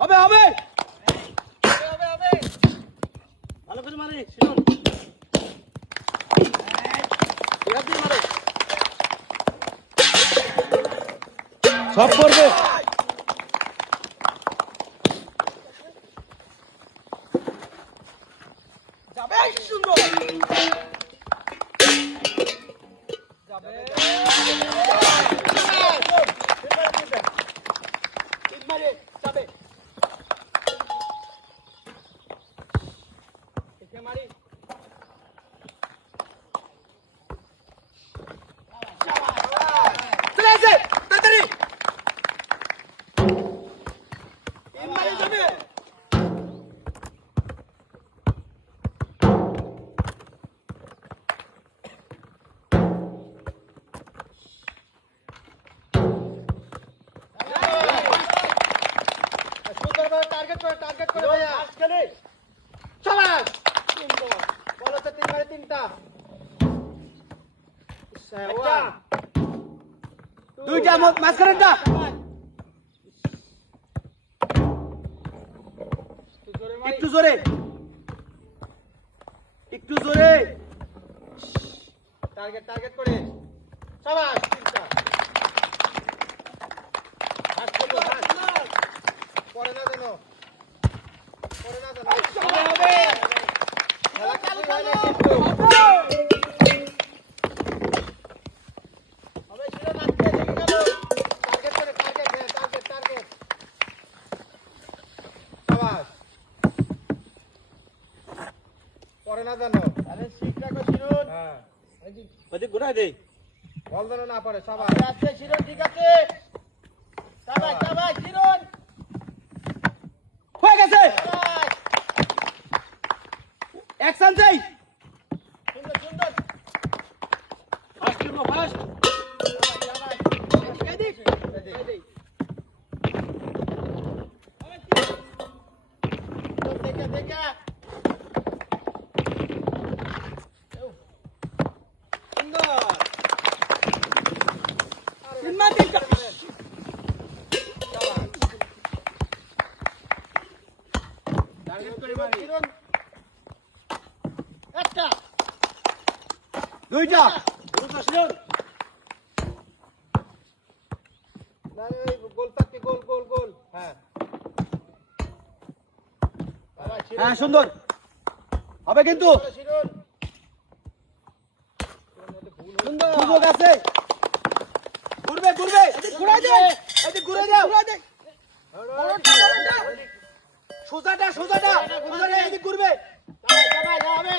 হবে হবে ভালো করে মারি শিরন সব করবে যাবে সুন্দর যাবে মারে যাবে একে মারি টার্গেট করে ভাইয়া আজকে শাবাশ সুন্দর বলো তো 3 মারে 3টা একটা দুইটা মাঝখানেরটা একটু জোরে টার্গেট করে শাবাশ 3টা পরে না জানো হবে খেলা চালু হয় না কিন্তু হবে ছিল না দেখে গেল টার্গেট করে টার্গেট শাবাশ পরে না জানো আরে শিখরা কো শিরুন হ্যাঁ ওই ঘুরাই দেই বল জানো না পারে শাবাশ আছে শিরুন ঠিক আছে শাবাশ শিরুন হয়ে গেছে অ্যাকশন চাই সুন্দর ফার্স্ট নো ফার্স্ট দেখা সুন্দর একটা দুইটা গোল হ্যাঁ হ্যাঁ সুন্দর হবে কিন্তু সুন্দর আছে ঘুরবে ঘুরাই দে ঘুরে দাও সোজাটা এদিকে ঘুরবে হবে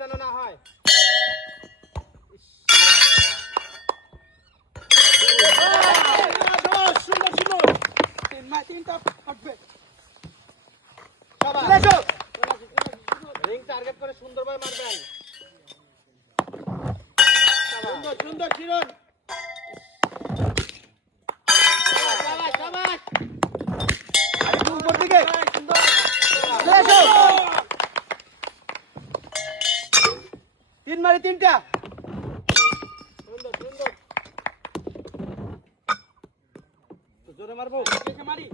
যেন না হয় সুন্দর 3টা ফাটবে রিং টার্গেট করে সুন্দরভাবে মারবেন সুন্দর কিরণ উপর দিকে 3 মারি 3টা সুন্দর জোরে মারবো দেখে মারি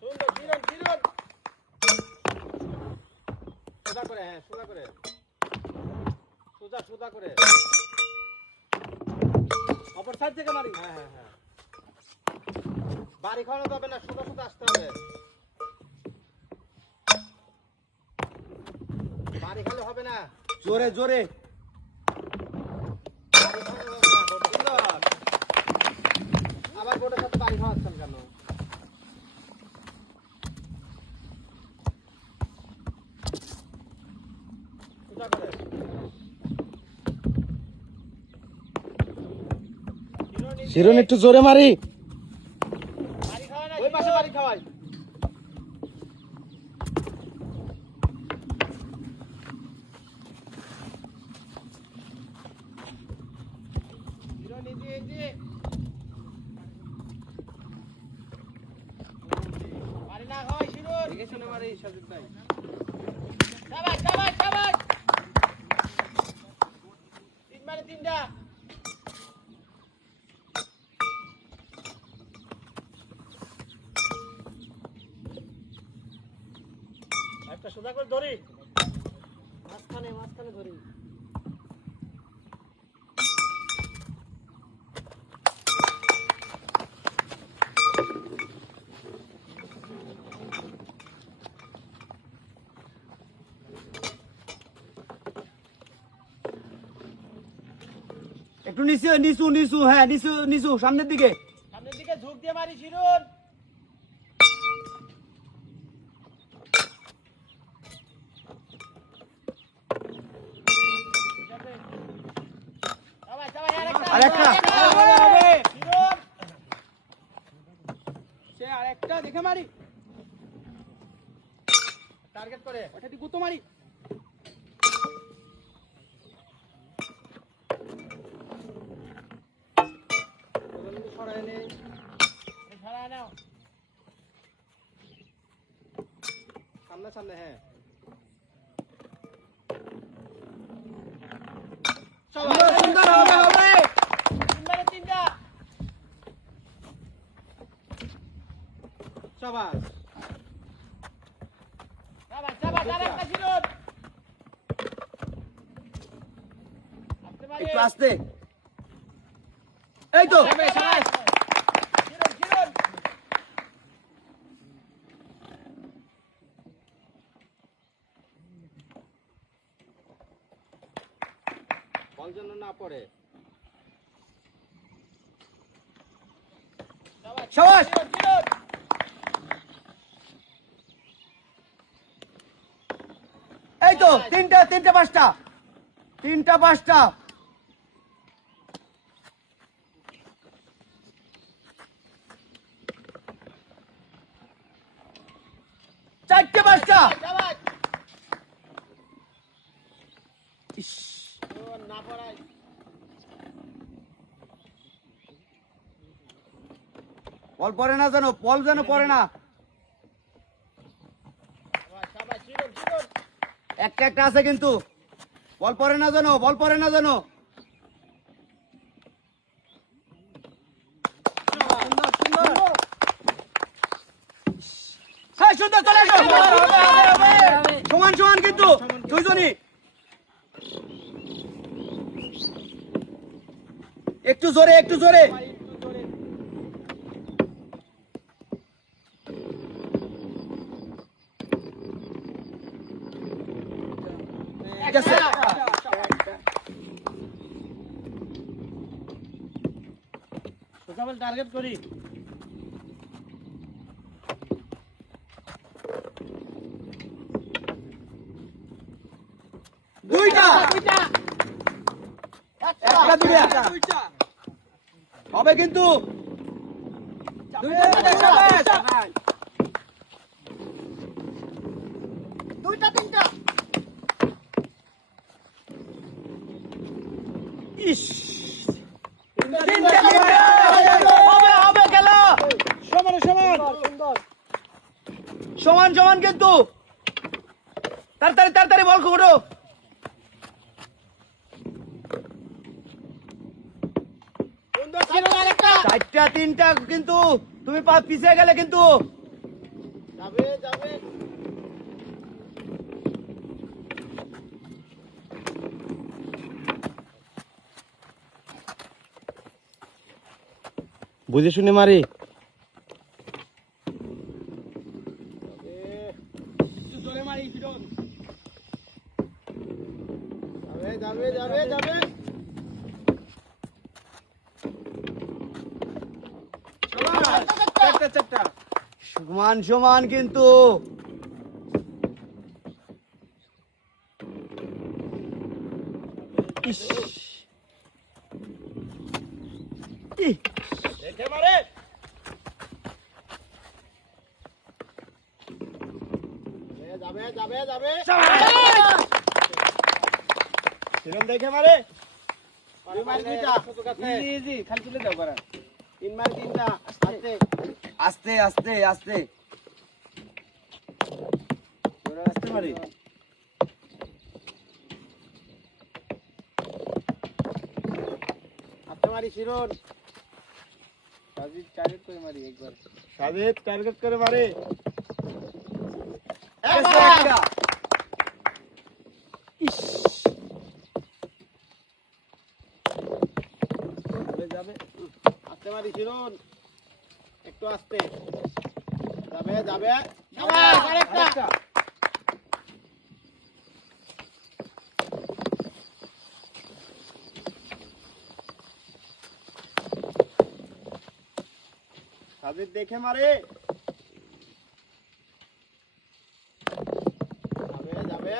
সুন্দর কিরণ সোজা করে হ্যাঁ সোজা করে অপর সাইড থেকে মারি হ্যাঁ বাড়ি খাওয়ানো যাবে না সোজা আসতে হবে বাড়ি খালে হবে না জোরে আবার বোর্ডের সাথে বাড়ি খাওয়াচ্ছেন কেন শিরন একটু জোরে মারি ওই পাশে বাড়ি খাওয়াই দেখে শুনে মারি সাজিদ ভাই। শাবাশ শাবাশ শাবাশ। তিন মারে তিনটা। একটা সোজা করে ধরি। মাঝখানে মাঝখানে ধরি। একটু নিচু নিচু নিচু, হ্যাঁ নিচু নিচু, সামনের দিকে। সামনের দিকে ঝুঁক দিয়ে মারি শিরুন। শাবাশ শাবাশ আরেকটা। শিরুন। সে আরেকটা দেখে মারি। টার্গেট করে ওটা দিয়ে গুতো মারি। সরাই নে। ছাড়ায় নাও। সামনে সামনে, হ্যাঁ। সুন্দর সুন্দর, হবে হবে। তিন মারে তিনটা। শাবাশ। শাবাশ শাবাশ আরেকটা শিরুন। আস্তে মারি। একটু আস্তে। এই তো। শাবাশ শাবাশ। শিরুন শিরুন। বল যেন না পড়ে। শাবাশ শাবাশ। শিরুন শিরুন। এই তো, তিনটা তিনটা পাঁচটা, তিনটা পাঁচটা। চারটে পাঁচটা। শাবাশ। ইস, ও না পড়াই। বল পড়ে না যেন, বল যেন পড়ে না। শাবাশ শাবাশ শিরুন শিরুন। একটা একটা আছে কিন্তু, বল পড়ে না যেন, বল পড়ে না যেন। সুন্দর সুন্দর। হ্যাঁ সুন্দর, চলে আসো। সমান সমান কিন্তু দুইজনই। একটু জোরে একটু জোরে। গেছে। সোজা বল টার্গেট করি। দুইটা একটা দুইটা দুইটা। হবে কিন্তু। দুইটা শাবাশ। দুইটা তিনটা। ইস, তিনটা। হবে হবে খেলা। সমান সমান। সমান সমান কিন্তু। তাড়াতাড়ি তাড়াতাড়ি বল ঘুরো। সুন্দর শিরুন আরেকটা। চারটা তিনটা কিন্তু, তুমি পিছিয়ে গেলে কিন্তু। যাবে যাবে। বুঝে শুনে মারি। একটু জোরে মারি শিরুন। যাবে যাবে যাবে যাবে। শাবাশ। চারটা চারটা। সমান সমান কিন্তু। ইস, ই, দেখে মারে। যাবে যাবে যাবে। শিরুন দেখে মারে। দুই মারি দুইটা। ইজি ইজি, খালি তুলে দাও করা। তিন মারি তিনটা। আস্তে। আস্তে আস্তে আস্তে। করে মারি আচ্ছা মারি শিরন সাজিদ টার্গেট করে মারি একবার সাজিদ টার্গেট করে মারি যাবে আস্তে মারি শিরন একটু আস্তে যাবে যাবে আরেকটা সাজিদ দেখে মারে যাবে যাবে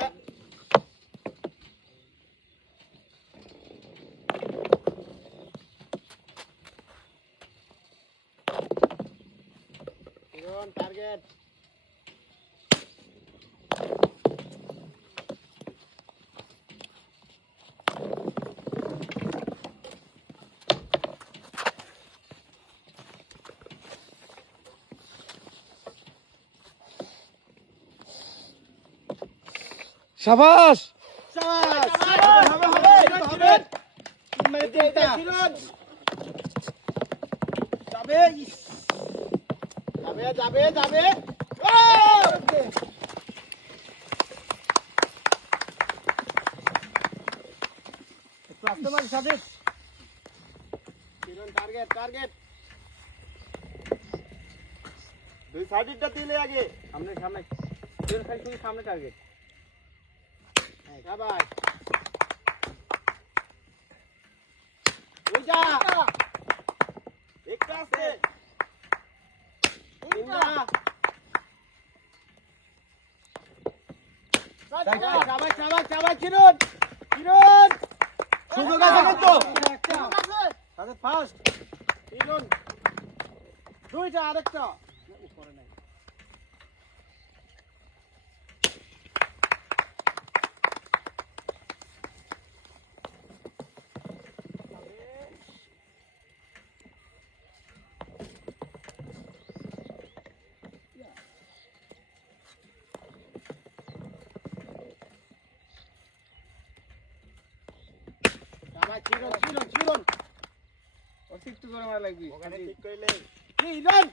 টার্গেট শাবাশ যাবে যাবে টার্গেট টার্গেট দুই সাইডটা দিলে আগে সামনে সামনে সামনে টার্গেট সবাই ওইটা একটা আছে তিনটা সবাই সবাই সবাই চিরন চিরন সুযোগ আছে কিন্তু সাথে ফার্স্ট চিরন দুইটা আরেকটা উপরে নাই চিরন চিরন চিরন অতিরিক্ত করে মারা লাগবে ওখানে ঠিক কইলে চিরন